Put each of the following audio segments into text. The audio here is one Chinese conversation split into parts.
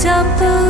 脚步。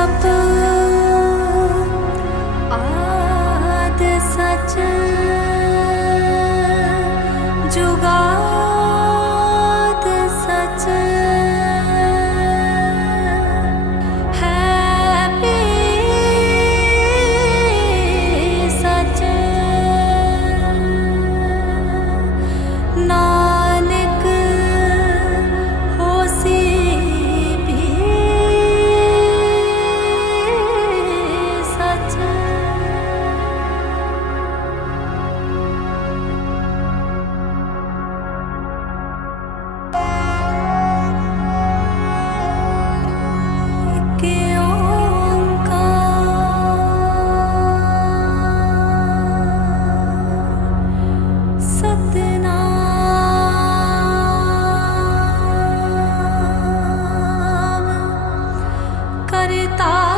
up 祈祷。